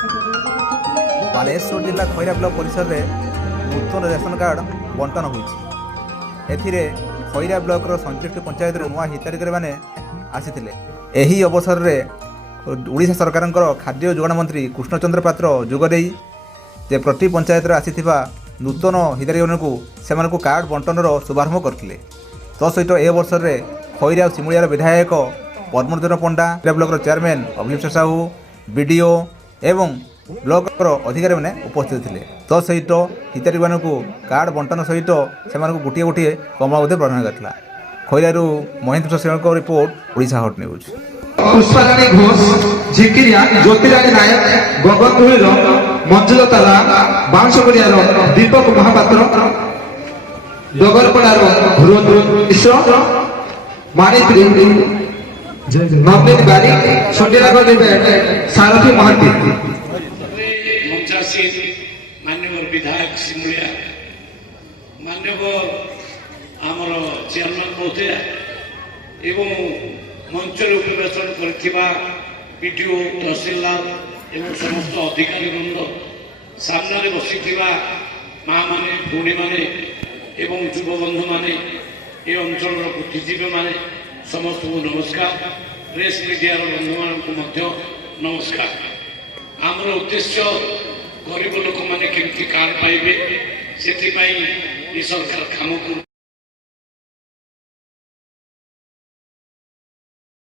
ବାଲେଶ୍ୱର ଜିଲ୍ଲା ଖଇରା ବ୍ଲକ ପରିସରରେ ନୂତନ ରେସନ କାର୍ଡ ବଣ୍ଟନ ହୋଇଛି। ଏଥିରେ ଖଇରା ବ୍ଲକର 37ଟି ପଞ୍ଚାୟତରୁ ନୂଆ ହିତାଧିକାରୀମାନେ ଆସିଥିଲେ। ଏହି ଅବସରରେ ଓଡ଼ିଶା ସରକାରଙ୍କର ଖାଦ୍ୟ ଯୋଗାଣ ମନ୍ତ୍ରୀ କୃଷ୍ଣଚନ୍ଦ୍ର ପାତ୍ର ଯୋଗ ଦେଇ ଯେ ପ୍ରତି ପଞ୍ଚାୟତରେ ଆସିଥିବା ନୂତନ ହିତାଧିକାରୀମାନଙ୍କୁ ସେମାନଙ୍କୁ କାର୍ଡ ବଣ୍ଟନର ଶୁଭାରମ୍ଭ କରିଥିଲେ। ତ ସହିତ ଏ ଅବସରରେ ଖଇରା ଓ ସିମୁଳିଆର ବିଧାୟକ ପଦ୍ମଲୋଚନ ପଣ୍ଡା, ବ୍ଲକର ଚେୟାରମ୍ୟାନ୍ ଅଭିଲିପ୍ତ ସାହୁ, ବିଡିଓ ଏବଂ ବ୍ଲକର ଅଧିକାରୀମାନେ ଉପସ୍ଥିତ ଥିଲେ। ତ ସହିତ ହିତାଧିକାରୀମାନଙ୍କୁ କାର୍ଡ ବଣ୍ଟନ ସହିତ ସେମାନଙ୍କୁ ଗୋଟିଏ ଗୋଟିଏ କମଳା ମଧ୍ୟ ପ୍ରଦାନ କରିଥିଲା। ଖଇରାରୁ ମହେନ୍ଦ୍ର ସେଣଙ୍କ report, Odisha hot news. Pushparani Ghosh, Jhikiria, Jyotirani Nayak, ଗଗନଧୁଳିର ମଞ୍ଜୁଲତା ରାୟ, ବାଉଁଶଗୁଡିଆର ଦୀପକ ମହାପାତ୍ର, ଡଗରପଡ଼ାର ମିଶ୍ର, ମାଣିତ୍ରୀ ନବୀନ ବାରିକ, ଛୋଟିଆଗଡ଼ ସାରଥୀ ମହାନ୍ତି। माननीय विधायक सिमुलिया, माननीय आमर चेयरमैन महोदय एवं मंच उपवेशन करडीओ तहसीलदार एवं समस्त अधिकारी वृंद, सामने बसी माँ माने, भौणी माने एवं युवबंधु माने, ये अंचल बुद्धिजीवी माने समस्त को नमस्कार। प्रेस मीडिया बंधु मान नमस्कार। आमर उद्देश्य गरीब लोक मैंने केमती कार्ड पाइबे से सरकार काम कर